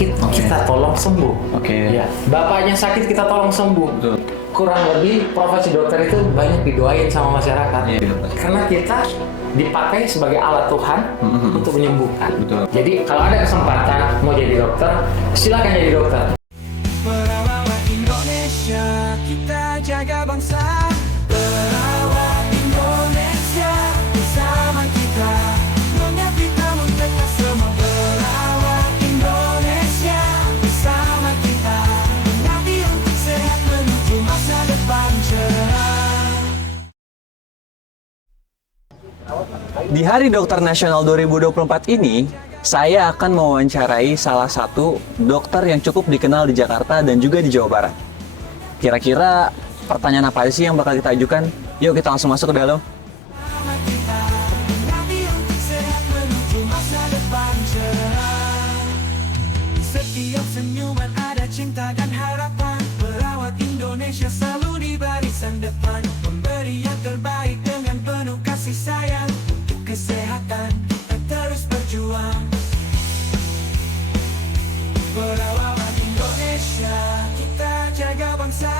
sakit, kita tolong sembuh. Ya, bapaknya sakit, kita tolong sembuh. Betul. Kurang lebih profesi dokter itu banyak didoain sama masyarakat. Iya. Karena kita dipakai sebagai alat Tuhan untuk menyembuhkan. Betul. Jadi kalau ada kesempatan mau jadi dokter, silakan jadi dokter. Merawat Indonesia, kita jaga bangsa. Merawat Indonesia, bersama kita. Menyapita muntakan semua. Merawat Indonesia, bersama kita. Mengapi untuk sehat menuju masa depan cerah. Di Hari Dokter Nasional 2024 ini, saya akan mewawancarai salah satu dokter yang cukup dikenal di Jakarta dan juga di Jawa Barat. Kira-kira pertanyaan apa sih yang bakal kita ajukan? Yuk kita langsung masuk ke dalam. Setiap senyuman ada cinta dan harapan. Merawat Indonesia selalu di barisan depan. Memberi yang terbaik dengan penuh kasih sayang. Untuk kesehatan kita terus berjuang. Merawat Indonesia, kita jaga bangsa.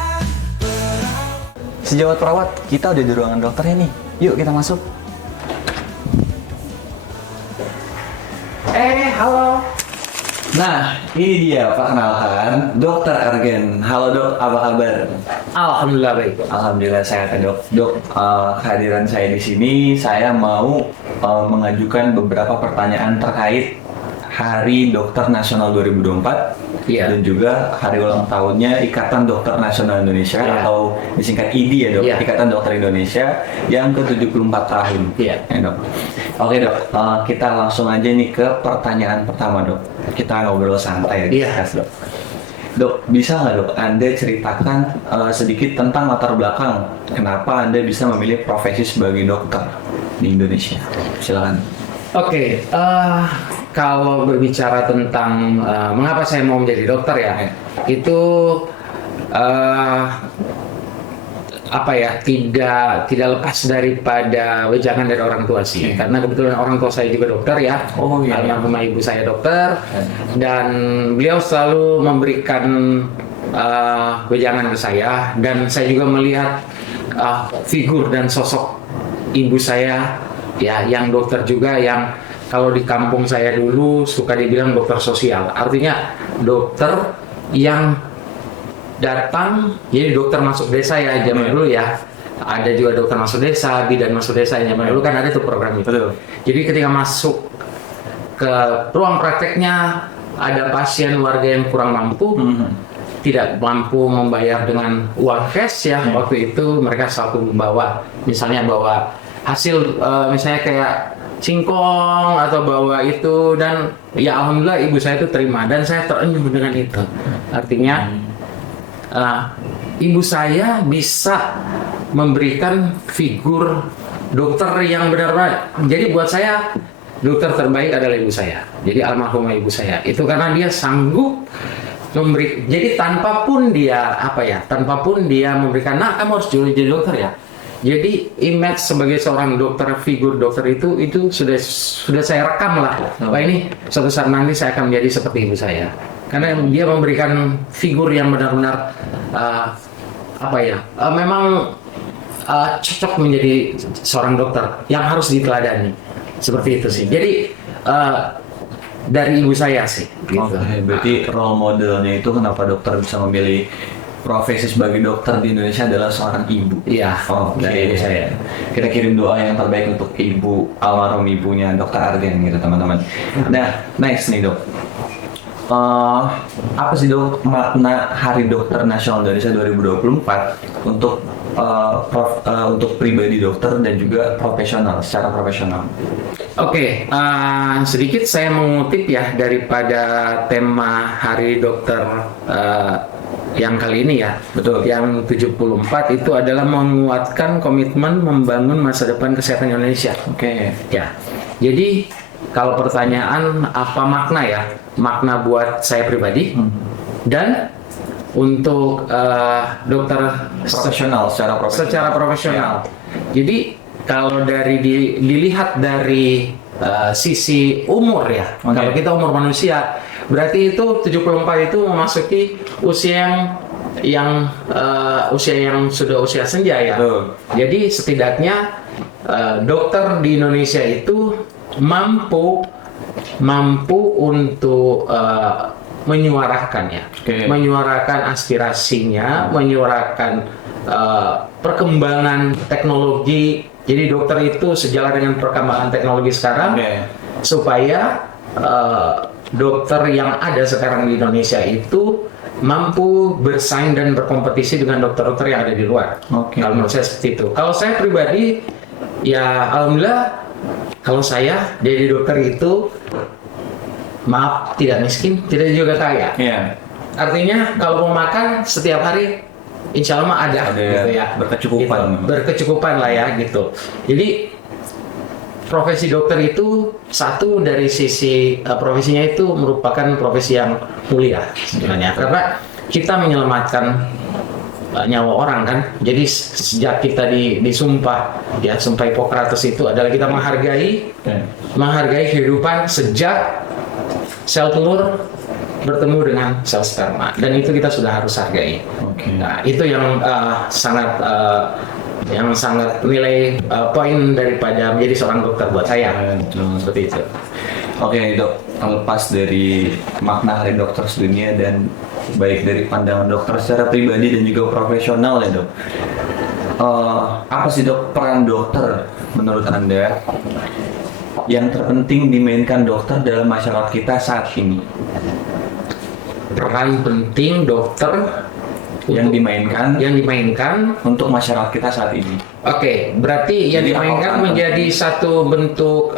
Sejawat perawat, kita udah di ruangan dokternya nih. Yuk kita masuk. Halo. Nah, ini dia perkenalkan Dokter Argen. Halo dok, apa kabar? Alhamdulillah baik. Alhamdulillah sehat ya dok. Dok, kehadiran saya di sini, saya mau mengajukan beberapa pertanyaan terkait Hari Dokter Nasional 2024 Iya. dan juga hari ulang tahunnya Ikatan Dokter Nasional Indonesia atau disingkat IDI ya dok, Ikatan Dokter Indonesia yang ke-74 tahun. Iya. Ya, dok. Oke dok, kita langsung aja nih ke pertanyaan pertama dok. Kita ngobrol santai ya, dok. Dok, bisa nggak dok Anda ceritakan sedikit tentang latar belakang kenapa Anda bisa memilih profesi sebagai dokter di Indonesia? Silakan. Oke, kalau berbicara tentang mengapa saya mau menjadi dokter ya, itu tidak lepas daripada wejangan dari orang tua sih. Karena kebetulan orang tua saya juga dokter ya. Almarhumah ibu saya dokter, dan beliau selalu memberikan wejangan ke saya, dan saya juga melihat figur dan sosok ibu saya ya, yang dokter juga, yang kalau di kampung saya dulu suka dibilang dokter sosial. Artinya dokter yang datang, jadi dokter masuk desa ya zaman dulu ya. Ada juga dokter masuk desa, bidan masuk desa zaman dulu kan ada tuh program itu. Betul. Jadi ketika masuk ke ruang prakteknya, ada pasien warga yang kurang mampu, tidak mampu membayar dengan uang cash ya. Waktu itu mereka selalu membawa, misalnya bawa hasil misalnya kayak singkong atau bawa itu, dan ya alhamdulillah ibu saya itu terima dan saya terenyuh dengan itu. Artinya ibu saya bisa memberikan figur dokter yang benar-benar. Jadi buat saya dokter terbaik adalah ibu saya. Jadi almarhumah ibu saya itu karena dia sanggup memberi. Jadi tanpa pun dia memberikan, nah kamu harus jadi dokter ya. Jadi image sebagai seorang dokter, figur dokter itu sudah saya rekam lah. Wah, ini suatu saat nanti saya akan menjadi seperti ibu saya. Karena dia memberikan figur yang benar-benar memang cocok menjadi seorang dokter yang harus diteladani. Seperti itu sih. Jadi dari ibu saya sih. Gitu. Berarti role modelnya itu kenapa dokter bisa memilih profesi sebagai dokter di Indonesia adalah seorang ibu. Iya. Dari ibu saya. Kita kirim doa yang terbaik untuk ibu, almarhum ibunya Dokter Argen gitu teman-teman. Nah, next nih dok. Apa sih dok makna Hari Dokter Nasional Indonesia 2024 untuk untuk pribadi dokter dan juga secara profesional? Oke, sedikit saya mengutip ya daripada tema Hari Dokter yang kali ini ya. Betul. Yang 74 itu adalah menguatkan komitmen membangun masa depan kesehatan Indonesia. Oke. Ya. Jadi kalau pertanyaan apa makna ya? Makna buat saya pribadi dan untuk dokter Profesional, secara profesional. Jadi kalau dilihat dari sisi umur ya, kalau kita umur manusia Berarti itu 74 itu memasuki usia yang sudah usia senja ya. Jadi setidaknya dokter di Indonesia itu mampu untuk menyuarakan ya, menyuarakan aspirasinya, menyuarakan perkembangan teknologi. Jadi dokter itu sejalan dengan perkembangan teknologi sekarang, supaya dokter yang ada sekarang di Indonesia itu mampu bersaing dan berkompetisi dengan dokter-dokter yang ada di luar. Kalau menurut saya seperti itu. Kalau saya pribadi, ya alhamdulillah, kalau saya jadi dokter itu, maaf, tidak miskin, tidak juga kaya. Artinya kalau mau makan setiap hari, insya Allah ada gitu ya. Berkecukupan. Gitu. Berkecukupan lah ya gitu. Jadi profesi dokter itu satu dari sisi profesinya itu merupakan profesi yang mulia sebenarnya, karena kita menyelamatkan nyawa orang kan. Jadi sejak kita disumpah ya, sumpah Hippocrates itu adalah kita menghargai kehidupan sejak sel telur bertemu dengan sel sperma, dan itu kita sudah harus hargai. Nah, itu yang sangat nilai poin daripada menjadi seorang dokter buat saya. Seperti itu. Oke dok, lepas dari makna hari dokter sedunia dan baik dari pandangan dokter secara pribadi dan juga profesional ya dok, apa sih dok peran dokter menurut anda yang terpenting dimainkan dokter dalam masyarakat kita saat ini? Peran penting dokter yang dimainkan untuk masyarakat kita saat ini. Oke, berarti yang dimainkan menjadi satu bentuk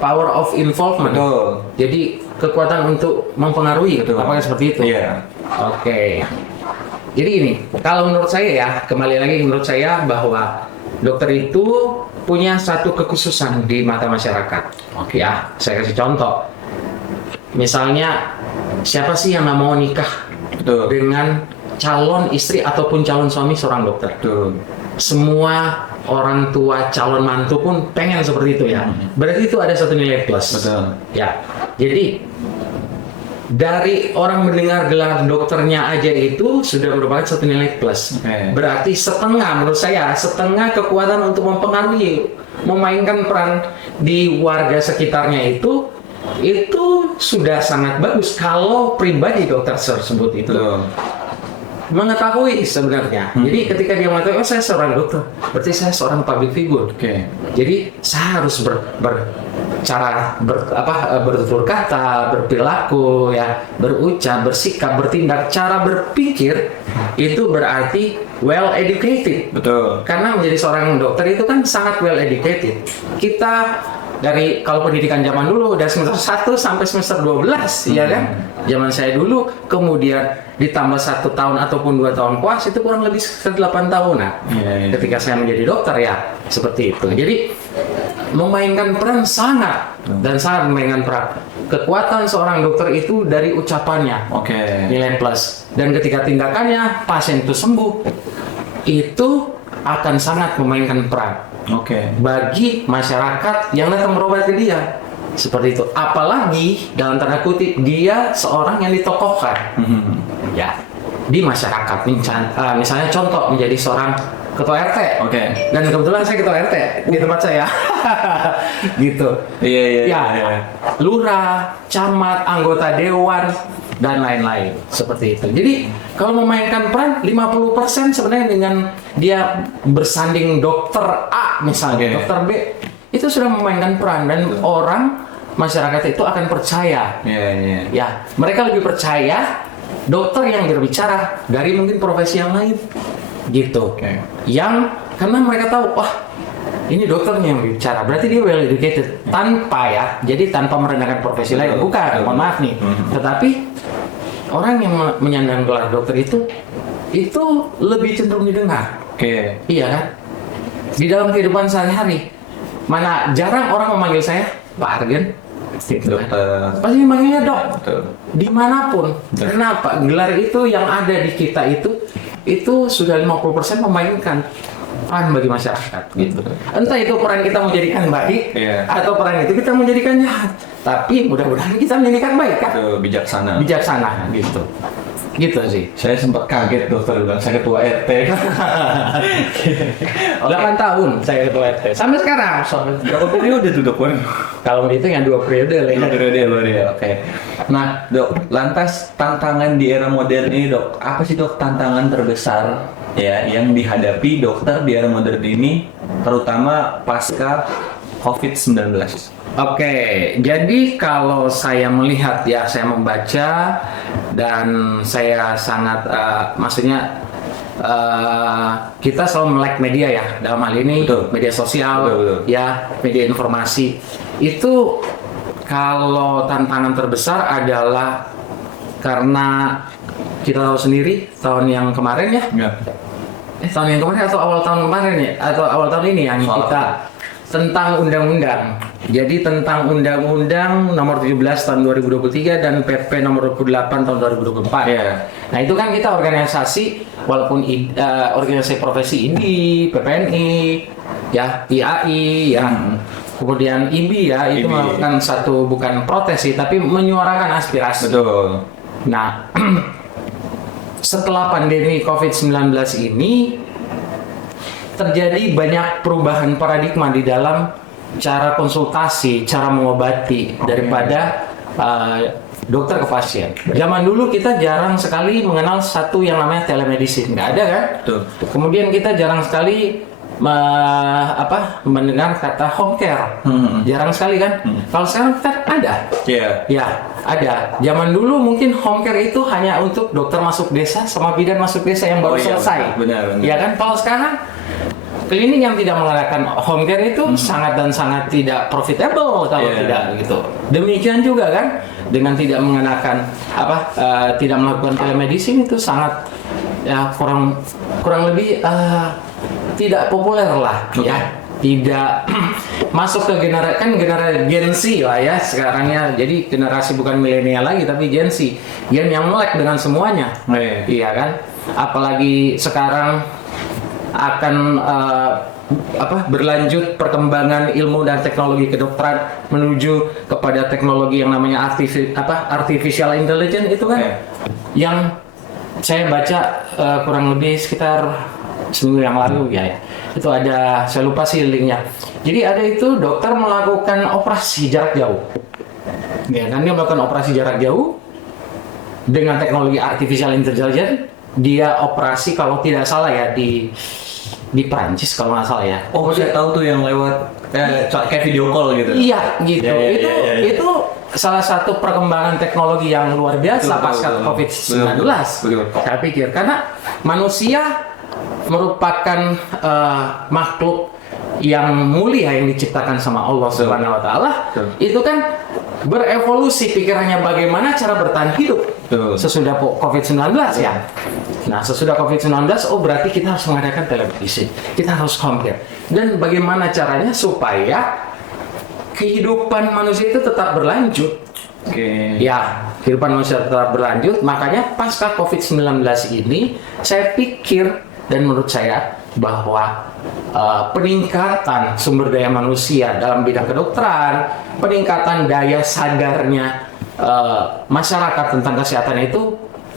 power of involvement. Jadi kekuatan untuk mempengaruhi. Apakah seperti itu? Oke. Jadi ini, kalau menurut saya ya, kembali lagi menurut saya bahwa dokter itu punya satu kekhususan di mata masyarakat. Ya, saya kasih contoh. Misalnya, siapa sih yang nggak mau nikah dengan calon istri ataupun calon suami seorang dokter? Semua orang tua calon mantu pun pengen seperti itu ya. Berarti itu ada satu nilai plus. Ya. Jadi dari orang mendengar gelar dokternya aja itu sudah merupakan satu nilai plus. Berarti menurut saya setengah kekuatan untuk mempengaruhi, memainkan peran di warga sekitarnya itu sudah sangat bagus kalau pribadi dokter tersebut itu mengetahui sebenarnya. Jadi ketika dia mengatakan, saya seorang dokter, berarti saya seorang public figure. Jadi saya harus bertutur kata, berperilaku, ya, berucap, bersikap, bertindak, cara berpikir itu berarti well educated. Karena menjadi seorang dokter itu kan sangat well educated. Kita dari kalau pendidikan zaman dulu dari semester 1 sampai semester 12 ya kan, zaman saya dulu, kemudian ditambah 1 tahun ataupun 2 tahun kuas, itu kurang lebih sekitar 8 tahunan ketika saya menjadi dokter ya, seperti itu. Jadi memainkan peran sangat memainkan peran. Kekuatan seorang dokter itu dari ucapannya, nilai plus, dan ketika tindakannya pasien itu sembuh, itu akan sangat memainkan peran bagi masyarakat yang datang berobat ke dia. Seperti itu. Apalagi dalam tanda kutip dia seorang yang ditokohkan ya di masyarakat. Misalnya contoh menjadi seorang ketua RT. Dan kebetulan saya ketua RT di tempat saya. Gitu. Lurah, camat, anggota dewan, dan lain-lain seperti itu. Jadi kalau memainkan peran 50% sebenarnya dengan dia bersanding dokter A misalnya, dokter B, itu sudah memainkan peran, dan masyarakat itu akan percaya. Ya, mereka lebih percaya dokter yang berbicara dari mungkin profesi yang lain gitu. Yang karena mereka tahu, wah, ini dokternya yang bicara, berarti dia well educated, tanpa merendahkan profesi lain, bukan, mohon maaf nih. Tetapi orang yang menyandang gelar dokter itu lebih cenderung didengar. Iya kan? Di dalam kehidupan sehari-hari, mana jarang orang memanggil saya Pak Argen, gitu kan? Pasti dipanggilnya dok, dimanapun. Kenapa? Gelar itu yang ada di kita itu sudah 50% memainkan bagi masyarakat gitu. Entah itu peran kita menjadikan baik atau peran itu kita menjadikan jahat. Tapi mudah-mudahan kita menjadikan baik kan. Bijaksana. Bijaksana gitu. Gitu sih. Saya sempat kaget dokter bilang saya ketua RT. 8 tahun saya ketua RT. Sampai sekarang. Berapa periode tuh dok? Kalau itu yang 2 periode lah. 2 periode baru ya. Oke. Nah dok, lantas tantangan di era modern ini dok, apa sih dok tantangan terbesar ya yang dihadapi dokter di era modern ini, terutama pasca COVID-19? Oke, jadi kalau saya melihat ya, saya membaca dan saya sangat maksudnya kita selalu melek media ya, dalam hal ini media sosial, ya media informasi. Itu kalau tantangan terbesar adalah karena kita tahu sendiri tahun yang kemarin ya, tahun yang kemarin atau awal tahun kemarin ya, atau awal tahun ini yang kita tentang undang-undang. Jadi tentang Undang-Undang Nomor 17 Tahun 2023 dan PP Nomor 28 Tahun 2024. Nah itu kan kita organisasi, walaupun organisasi profesi INDI, PPNI, ya IAI, ya kemudian IBI ya, itu melakukan satu bukan protes sih, tapi menyuarakan aspirasi. Betul. Nah setelah pandemi COVID-19 ini terjadi banyak perubahan paradigma di dalam cara konsultasi, cara mengobati daripada dokter ke pasien. Zaman dulu kita jarang sekali mengenal satu yang namanya telemedicine, nggak ada kan? Betul. Kemudian kita jarang sekali mendengar kata home care, jarang sekali kan? Kalau sekarang kita ada, ya ada. Zaman dulu mungkin home care itu hanya untuk dokter masuk desa sama bidan masuk desa yang baru selesai, benar. Ya kan? Kalau sekarang klinik yang tidak mengadakan home care itu sangat dan sangat tidak profitable kalau tidak gitu. Demikian juga kan dengan tidak mengenakan tidak melakukan telemedicine itu sangat ya kurang lebih tidak populer lah ya. Tidak masuk ke generasi Gen Z lah ya sekarangnya. Jadi generasi bukan milenial lagi tapi Gen Z. Gen yang melek dengan semuanya. Iya kan? Apalagi sekarang akan berlanjut perkembangan ilmu dan teknologi kedokteran menuju kepada teknologi yang namanya artificial intelligence itu kan yang saya baca kurang lebih sekitar seminggu yang lalu ya itu ada, saya lupa sih linknya. Jadi ada itu dokter melakukan operasi jarak jauh ya kan, dia melakukan operasi jarak jauh dengan teknologi artificial intelligence. Dia operasi kalau tidak salah ya di Prancis kalau nggak salah ya. Oh, saya tahu tuh yang lewat kayak video call gitu. Iya, gitu. Itu salah satu perkembangan teknologi yang luar biasa pasca COVID-19. Saya pikir karena manusia merupakan makhluk yang mulia yang diciptakan sama Allah Subhanahu wa taala. Itu kan berevolusi pikirannya bagaimana cara bertahan hidup sesudah COVID-19 ya. Nah sesudah COVID-19 berarti kita harus mengadakan telemedicine, kita harus home care. Dan bagaimana caranya supaya kehidupan manusia itu tetap berlanjut. Ya, kehidupan manusia tetap berlanjut. Makanya pasca COVID-19 ini saya pikir dan menurut saya bahwa peningkatan sumber daya manusia dalam bidang kedokteran, peningkatan daya sadarnya masyarakat tentang kesehatan itu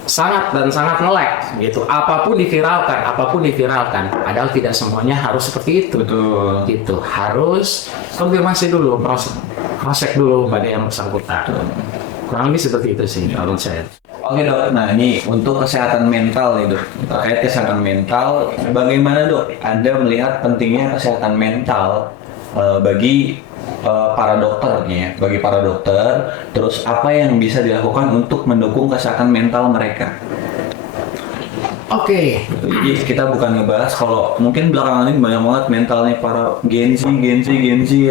sangat dan sangat melek gitu. Apapun diviralkan. Padahal tidak semuanya harus seperti itu. Betul. Gitu. Harus konfirmasi dulu, cross-check dulu pada yang bersangkutan. Kurang lebih seperti itu sih menurut saya. Oke dok, nah ini untuk kesehatan mental nih dok. Terkait kesehatan mental, bagaimana dok Anda melihat pentingnya kesehatan mental bagi para dokter nih ya, bagi para dokter, terus apa yang bisa dilakukan untuk mendukung kesehatan mental mereka? Oke. Jadi kita bukan ngebahas kalau mungkin belakangan ini banyak banget mentalnya para Gen Z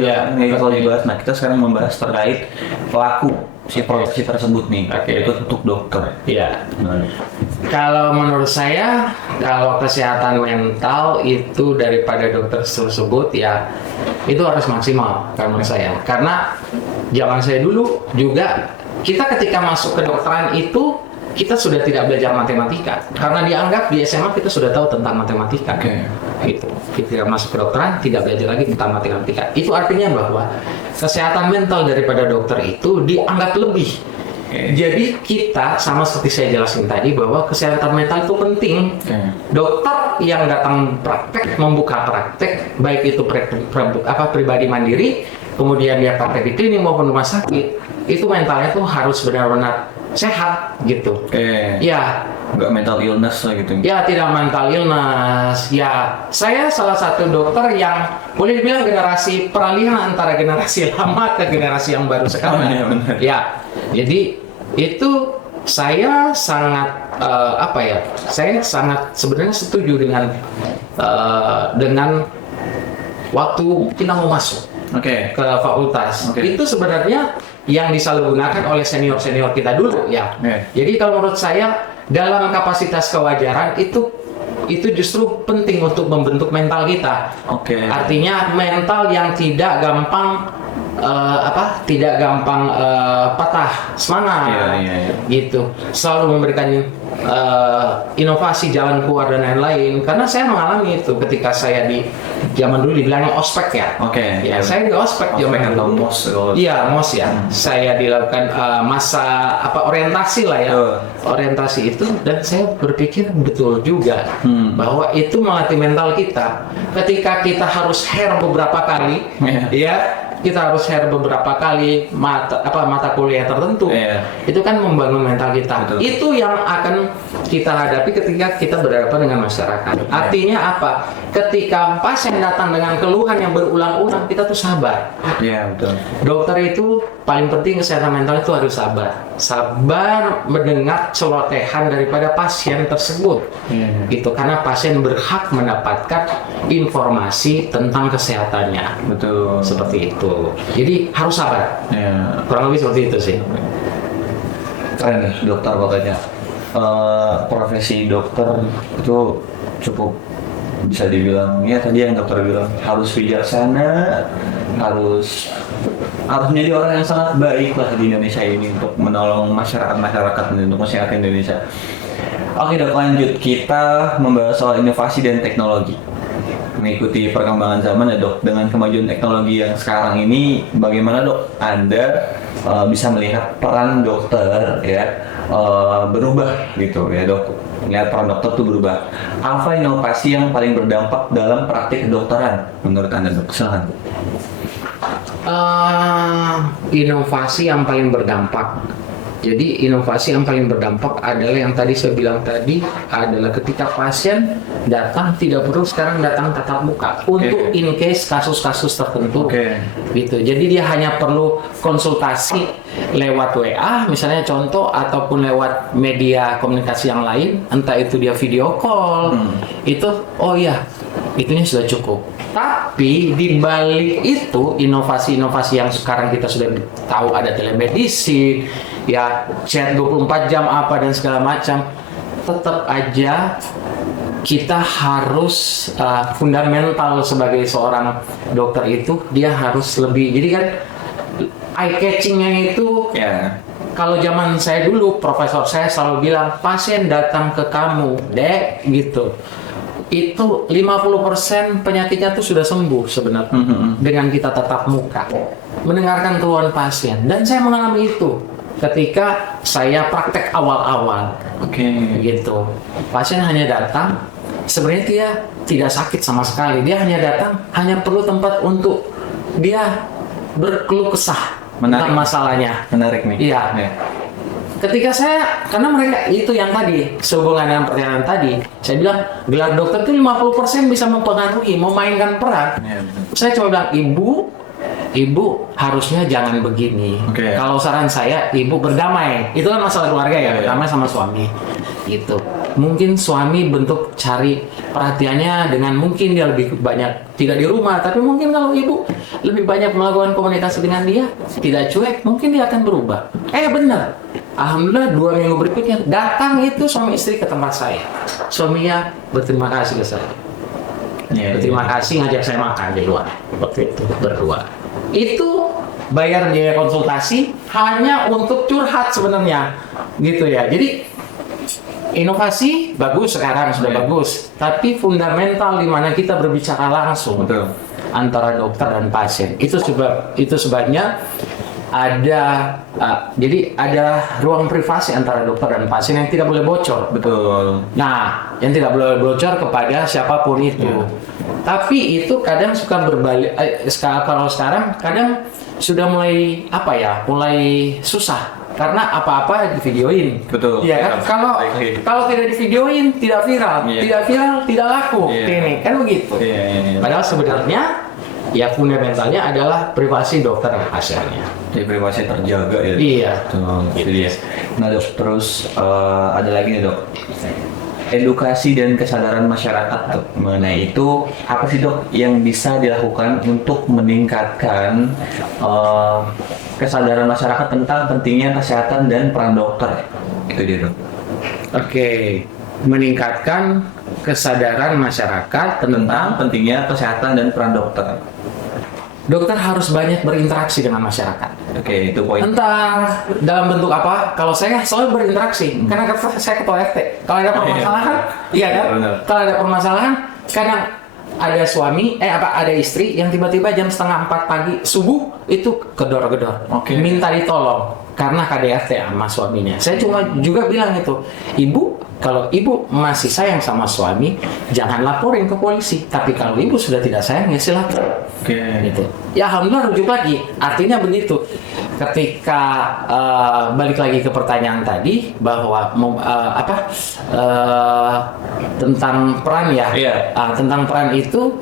ya, kalau dibahas. Nah kita sekarang membahas terkait pelaku si profesi tersebut nih, yaitu untuk dokter. Iya. Kalau menurut saya, kalau kesehatan mental itu daripada dokter tersebut ya itu harus maksimal kalau menurut saya. Karena zaman saya dulu juga kita ketika masuk ke kedokteran itu kita sudah tidak belajar matematika karena dianggap di SMA kita sudah tahu tentang matematika. gitu. Ketika masuk kedokteran tidak belajar lagi tentang matematika. Itu artinya bahwa kesehatan mental daripada dokter itu dianggap lebih. Jadi kita sama seperti saya jelasin tadi bahwa kesehatan mental itu penting. Dokter yang datang praktek membuka praktek baik itu pribadi mandiri, kemudian dia praktek di klinik maupun rumah sakit, itu mentalnya tuh harus benar-benar sehat gitu. Ya, nggak mental illness lah gitu. Ya, tidak mental illness. Ya, saya salah satu dokter yang boleh dibilang generasi peralihan antara generasi lama ke generasi yang baru sekarang. Ya, jadi itu saya sangat saya sangat sebenarnya setuju dengan waktu kita mau masuk ke fakultas. Itu sebenarnya yang disalahgunakan oleh senior kita dulu ya. Jadi kalau menurut saya dalam kapasitas kewajaran itu justru penting untuk membentuk mental kita. Artinya mental yang tidak gampang patah semangat, gitu. Selalu memberikan inovasi, jalan keluar dan lain-lain. Karena saya mengalami itu ketika saya di zaman dulu dibilangnya ospek ya. Saya di ospek zaman dulu. Iya, MOS ya. Saya dilakukan masa orientasi lah ya. Orientasi itu, dan saya berpikir betul juga bahwa itu melatih mental kita. Ketika kita harus hair beberapa kali, kita harus share beberapa kali mata kuliah tertentu. Itu kan membangun mental kita. Itu yang akan kita hadapi ketika kita berhadapan dengan masyarakat. Artinya apa? Ketika pasien datang dengan keluhan yang berulang-ulang, kita tuh sabar. Dokter itu paling penting kesehatan mental itu harus sabar. Sabar mendengar celotehan daripada pasien tersebut. Gitu, karena pasien berhak mendapatkan informasi tentang kesehatannya. Seperti itu. Jadi harus sabar. Kurang lebih seperti itu sih. Keren dokter pokoknya. Profesi dokter itu cukup bisa dibilang ya tadi yang dokter bilang harus bijaksana, harus menjadi orang yang sangat baik lah di Indonesia ini untuk menolong masyarakat dan untuk masyarakat Indonesia. Oke dok, lanjut kita membahas soal inovasi dan teknologi. Mengikuti perkembangan zaman ya dok, dengan kemajuan teknologi yang sekarang ini, bagaimana dok Anda bisa melihat peran dokter berubah gitu ya dok? Melihat peran dokter itu berubah. Apa inovasi yang paling berdampak dalam praktik kedokteran menurut Anda dok? Silahkan. Inovasi yang paling berdampak. Jadi inovasi yang paling berdampak adalah yang tadi saya bilang tadi, adalah ketika pasien datang tidak perlu sekarang datang tatap muka untuk in case kasus-kasus tertentu, gitu. Jadi dia hanya perlu konsultasi lewat WA misalnya contoh, ataupun lewat media komunikasi yang lain, entah itu dia video call, itu itunya sudah cukup. Tapi di balik itu inovasi-inovasi yang sekarang kita sudah tahu, ada telemedicine, ya chat 24 jam apa dan segala macam, tetap aja kita harus fundamental sebagai seorang dokter itu dia harus lebih. Jadi kan eye catching-nya itu kalau zaman saya dulu, profesor saya selalu bilang, pasien datang ke kamu, dek, gitu. Itu 50% penyakitnya tuh sudah sembuh sebenarnya dengan kita tatap muka, mendengarkan keluhan pasien. Dan saya mengalami itu ketika saya praktek awal-awal, gitu. Pasien hanya datang, sebenarnya dia tidak sakit sama sekali. Dia hanya datang, hanya perlu tempat untuk dia berkeluh kesah tentang masalahnya. Menarik nih. Iya. Ketika karena mereka itu yang tadi, sehubungan dengan pertanyaan tadi, saya bilang gelar dokter itu 50% bisa mempengaruhi, memainkan peran. Saya cuma bilang, ibu harusnya jangan begini. Kalau saran saya, ibu berdamai. Itu kan masalah keluarga ya, berdamai sama suami. Gitu. Mungkin suami bentuk cari perhatiannya dengan mungkin dia lebih banyak tidak di rumah, tapi mungkin kalau ibu lebih banyak melakukan komunikasi dengan dia, tidak cuek, mungkin dia akan berubah. Benar. Alhamdulillah 2 minggu berikutnya datang itu suami istri ke tempat saya. Suaminya berterima kasih ke saya. Berterima kasih ngajak saya makan di luar. Waktu itu berdua. Itu bayar biaya konsultasi hanya untuk curhat sebenarnya, gitu ya. Jadi Inovasi bagus sekarang sudah Iya. bagus, tapi fundamental di mana kita berbicara langsung Betul. antara dokter dan pasien itu sebabnya ada jadi ada ruang privasi antara dokter dan pasien yang tidak boleh bocor. Betul. Nah, yang tidak boleh bocor kepada siapapun itu. Iya. Tapi itu kadang suka berbalik. Kalau sekarang kadang sudah mulai mulai susah karena apa-apa divideoin. Betul. Iya kan? Kalau tidak divideoin tidak viral, Iya. tidak viral tidak laku. Iya. Ini kan begitu. Iya. Padahal sebenarnya ya fundamentalnya adalah privasi dokter dan pasiennya. Jadi privasi terjaga ya. Iya. Betul, itu dia. Nah dok, terus ada lagi nih dok. Edukasi dan kesadaran masyarakat dok, mengenai itu apa sih dok yang bisa dilakukan untuk meningkatkan kesadaran masyarakat tentang pentingnya kesehatan dan peran dokter? Itu dia dok. Oke, meningkatkan kesadaran masyarakat tentang Tentang pentingnya kesehatan dan peran dokter. dokter harus banyak berinteraksi dengan masyarakat. Oke, itu poin. Entah dalam bentuk apa, kalau saya selalu berinteraksi, karena saya ketua RT. Kalau ada permasalahan, iya kan? Benar. Kalau ada permasalahan, kadang ada suami, ada istri yang tiba-tiba jam 3:30 pagi subuh itu gedor-gedor, Oke. minta ditolong karena KDRT sama suaminya. Saya cuma juga bilang itu, ibu, kalau ibu masih sayang sama suami, jangan laporin ke polisi. Tapi kalau ibu sudah tidak sayang, ya silakan. Oke. Gitu. Ya alhamdulillah rujuk lagi. Artinya begitu. Ketika balik lagi ke pertanyaan tadi bahwa tentang peran ya. Iya. Tentang peran itu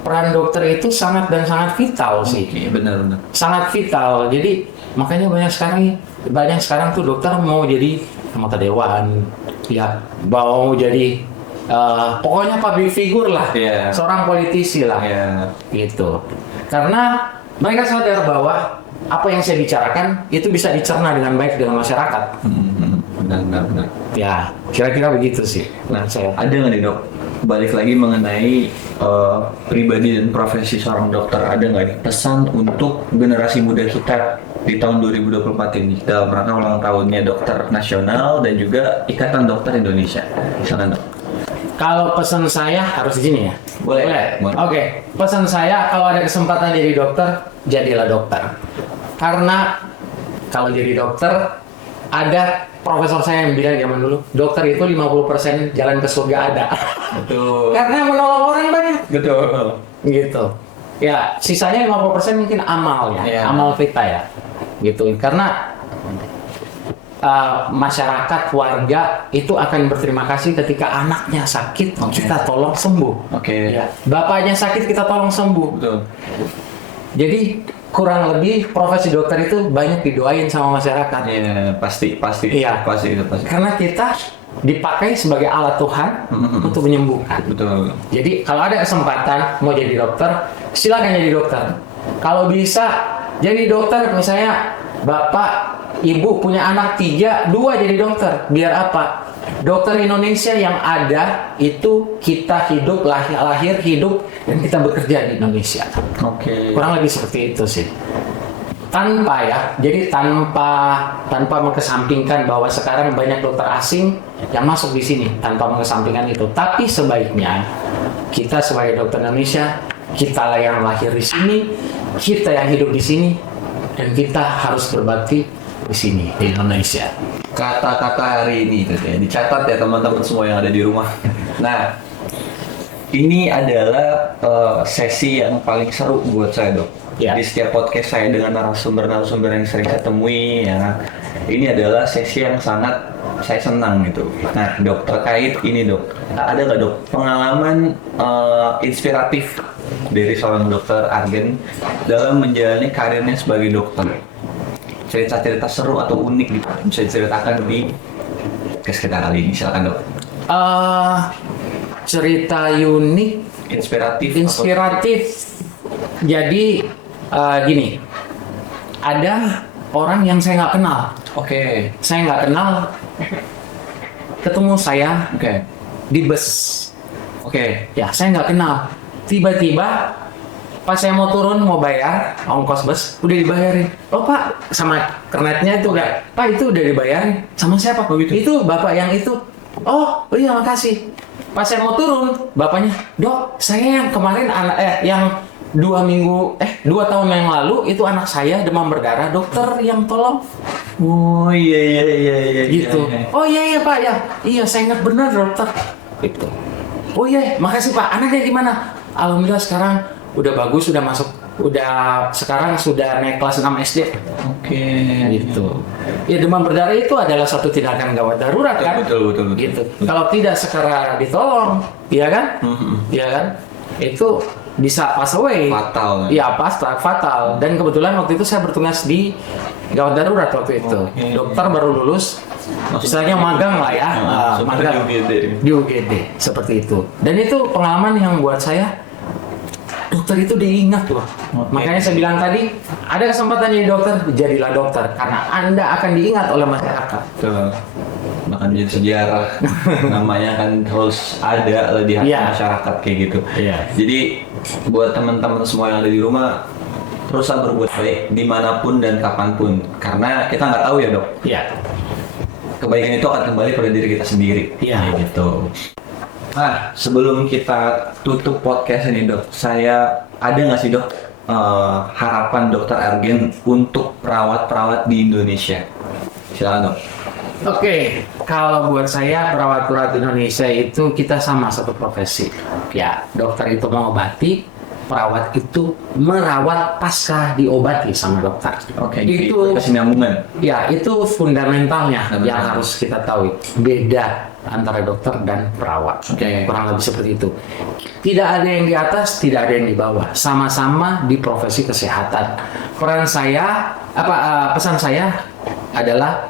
peran dokter itu sangat vital sih. Oke, benar. Sangat vital. Jadi makanya banyak sekarang tuh dokter mau jadi anggota dewan, ya mau jadi pokoknya public figure lah, Iya. seorang politisi lah, Ya. gitu. Karena mereka sadar bahwa apa yang saya bicarakan itu bisa dicerna dengan baik dengan masyarakat. Benar. Ya, kira-kira begitu sih. Nah, saya Ada nggak nih dok? Balik lagi mengenai pribadi dan profesi seorang dokter, ada nggak nih pesan untuk generasi muda kita di tahun 2024 ini dalam rangka ulang tahunnya Dokter Nasional dan juga Ikatan Dokter Indonesia? Silakan dok. Kalau pesan saya harus gini ya. Boleh. Oke. Pesan saya kalau ada kesempatan jadi dokter, jadilah dokter. Karena kalau jadi dokter, ada profesor saya yang bilang zaman dulu, dokter itu 50% jalan ke surga ada. Betul. Karena menolong orang banyak. Betul. Gitu. Ya, sisanya 50% mungkin amal ya. Iya. Amal kita ya. Gitu. Karena masyarakat, warga itu akan berterima kasih ketika anaknya sakit, kita tolong sembuh. Oke. Ya. Bapaknya sakit, kita tolong sembuh. Betul. Jadi kurang lebih profesi dokter itu banyak didoain sama masyarakat. Iya, pasti. Iya. Pasti. Karena kita dipakai sebagai alat Tuhan untuk menyembuhkan. Betul. Jadi kalau ada kesempatan mau jadi dokter, silakan jadi dokter. Kalau bisa jadi dokter, misalnya bapak, ibu punya anak 3, 2 jadi dokter. Biar apa? Dokter Indonesia yang ada itu kita hidup, lahir hidup, dan kita bekerja di Indonesia. Oke. Kurang lebih seperti itu sih. Jadi tanpa mengesampingkan bahwa sekarang banyak dokter asing yang masuk di sini, tanpa mengesampingkan itu. Tapi sebaiknya kita sebagai dokter Indonesia, kita yang lahir di sini, kita yang hidup di sini, dan kita harus berbakti di sini di Indonesia. Kata-kata hari ini itu ya, dicatat ya teman-teman semua yang ada di rumah. Nah, ini adalah sesi yang paling seru buat saya dok. Ya. Di setiap podcast saya dengan narasumber yang sering saya temui ya, ini adalah sesi yang sangat saya senang gitu. Nah dok, terkait ini dok, ada nggak dok pengalaman inspiratif dari seorang dokter Argen dalam menjalani karirnya sebagai dokter? Cerita-cerita seru atau unik gitu bisa diceritakan di podcast kita kali ini, silakan dok. Cerita unik, inspiratif. Jadi gini, ada orang yang saya nggak kenal. Oke. Saya nggak kenal, ketemu saya Oke. di bus. Oke. Ya, saya nggak kenal. Tiba-tiba Pas saya mau turun mau bayar ongkos bus udah dibayarin. Oh Pak, sama kernetnya itu nggak? Pak itu udah dibayarin. Sama siapa? Itu bapak yang itu. Oh iya makasih. Pas saya mau turun, bapaknya, Dok, saya yang kemarin yang 2 tahun yang lalu itu anak saya demam berdarah, dokter yang tolong. Oh iya. Gitu. Oh iya Pak ya. Iya saya ingat benar dokter. Gitu. Oh iya, makasih Pak. Anaknya gimana? Alhamdulillah sekarang udah bagus, sekarang sudah naik kelas 6 SD. Oke. Gitu. Ya demam berdarah itu adalah satu tindakan gawat darurat kan? Betul. Gitu. Kalau tidak segera ditolong, iya kan? Iya kan? Itu bisa pass away. Fatal. Iya, fatal. Dan kebetulan waktu itu saya bertugas di gawat darurat waktu itu. Dokter baru lulus, istilahnya magang lah ya. Magang di UGD seperti itu. Dan itu pengalaman yang buat saya, dokter itu diingat loh. Makanya saya bilang tadi, ada kesempatan jadi dokter, jadilah dokter karena Anda akan diingat oleh masyarakat. Betul. Bahkan jadi sejarah. Namanya kan terus ada di hati masyarakat kayak gitu. Jadi buat teman-teman semua yang ada di rumah, teruslah berbuat baik dimanapun dan kapanpun, karena kita nggak tahu ya dok. Kebaikan itu akan kembali pada diri kita sendiri. Gitu. Nah, sebelum kita tutup podcast ini dok, ada nggak sih dok harapan dokter Argen untuk perawat-perawat di Indonesia? Silakan dok. Oke, kalau buat saya perawat-perawat Indonesia itu kita sama satu profesi. Ya, dokter itu mengobati, perawat itu merawat pasca diobati sama dokter. Oke, itu kesinambungan. Ya, itu fundamentalnya yang harus kita tahu. Beda antara dokter dan perawat. Kurang lebih seperti itu. Tidak ada yang di atas, tidak ada yang di bawah. Sama-sama di profesi kesehatan. Pesan saya adalah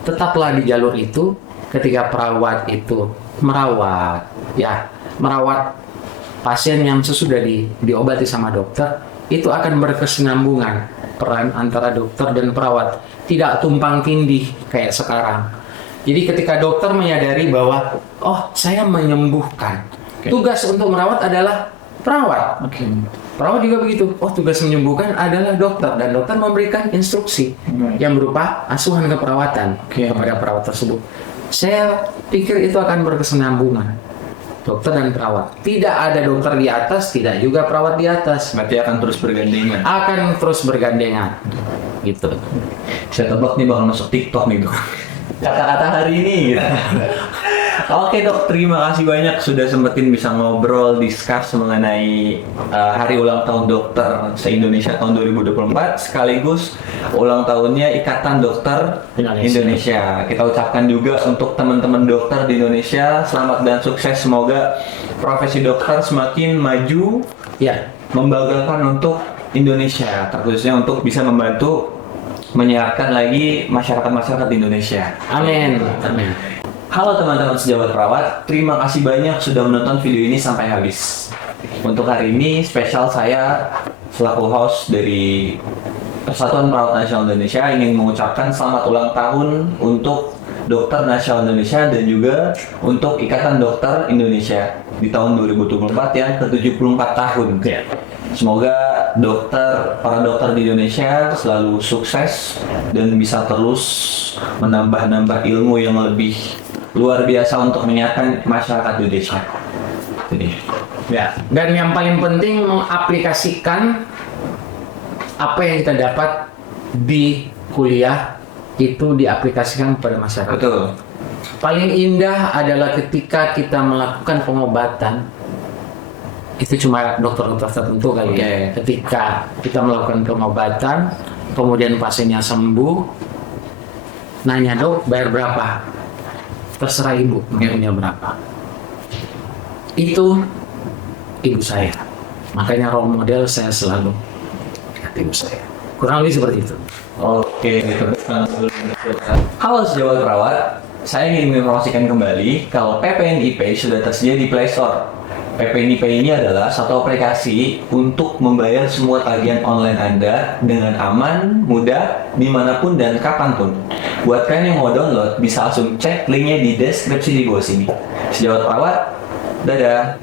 tetaplah di jalur itu. Ketika perawat itu merawat pasien yang sesudah diobati sama dokter, itu akan berkesinambungan peran antara dokter dan perawat, tidak tumpang tindih kayak sekarang. Jadi ketika dokter menyadari bahwa saya menyembuhkan, tugas untuk merawat adalah perawat. Perawat juga begitu. Tugas menyembuhkan adalah dokter, dan dokter memberikan instruksi yang berupa asuhan keperawatan kepada perawat tersebut. Saya pikir itu akan berkesinambungan, dokter dan perawat. Tidak ada dokter di atas, tidak juga perawat di atas. Berarti akan terus bergandengan. Akan terus bergandengan. Gitu. Saya tebak nih bakal masuk TikTok nih dok. Kata-kata hari ini gitu. Oke dok, terima kasih banyak sudah sempetin bisa ngobrol, discuss mengenai hari ulang tahun dokter se-Indonesia tahun 2024, sekaligus ulang tahunnya Ikatan Dokter Indonesia. Kita ucapkan juga untuk teman-teman dokter di Indonesia, selamat dan sukses. Semoga profesi dokter semakin maju, membanggakan untuk Indonesia, terkhususnya untuk bisa membantu menyiarkan lagi masyarakat-masyarakat di Indonesia. Amin. Halo teman-teman sejawat perawat, terima kasih banyak sudah menonton video ini sampai habis. Untuk hari ini spesial saya selaku host dari Persatuan Perawat Nasional Indonesia ingin mengucapkan selamat ulang tahun untuk Dokter Nasional Indonesia dan juga untuk Ikatan Dokter Indonesia di tahun 2024 yang ke-74 tahun. Semoga para dokter di Indonesia selalu sukses dan bisa terus menambah ilmu yang lebih luar biasa untuk menyiapkan masyarakat Indonesia. Jadi, dan yang paling penting mengaplikasikan apa yang kita dapat di kuliah itu diaplikasikan kepada masyarakat. Betul. Paling indah adalah ketika kita melakukan pengobatan. Itu cuma dokter-dokter tertentu kali ya. Ketika kita melakukan pengobatan, kemudian pasiennya sembuh, nanya dok bayar berapa? Terserah ibu bayarnya berapa. Itu ibu saya. Makanya role model saya selalu ingat ibu saya. Kurang lebih seperti itu. Oke, halo sejawat perawat, saya ingin menginformasikan kembali kalau PPNIP sudah tersedia di Play Store. PPNIP ini adalah satu aplikasi untuk membayar semua tagihan online Anda dengan aman, mudah, dimanapun dan kapanpun. Buat kalian yang mau download, bisa langsung cek linknya di deskripsi di bawah sini. Sejawat perawat, dadah!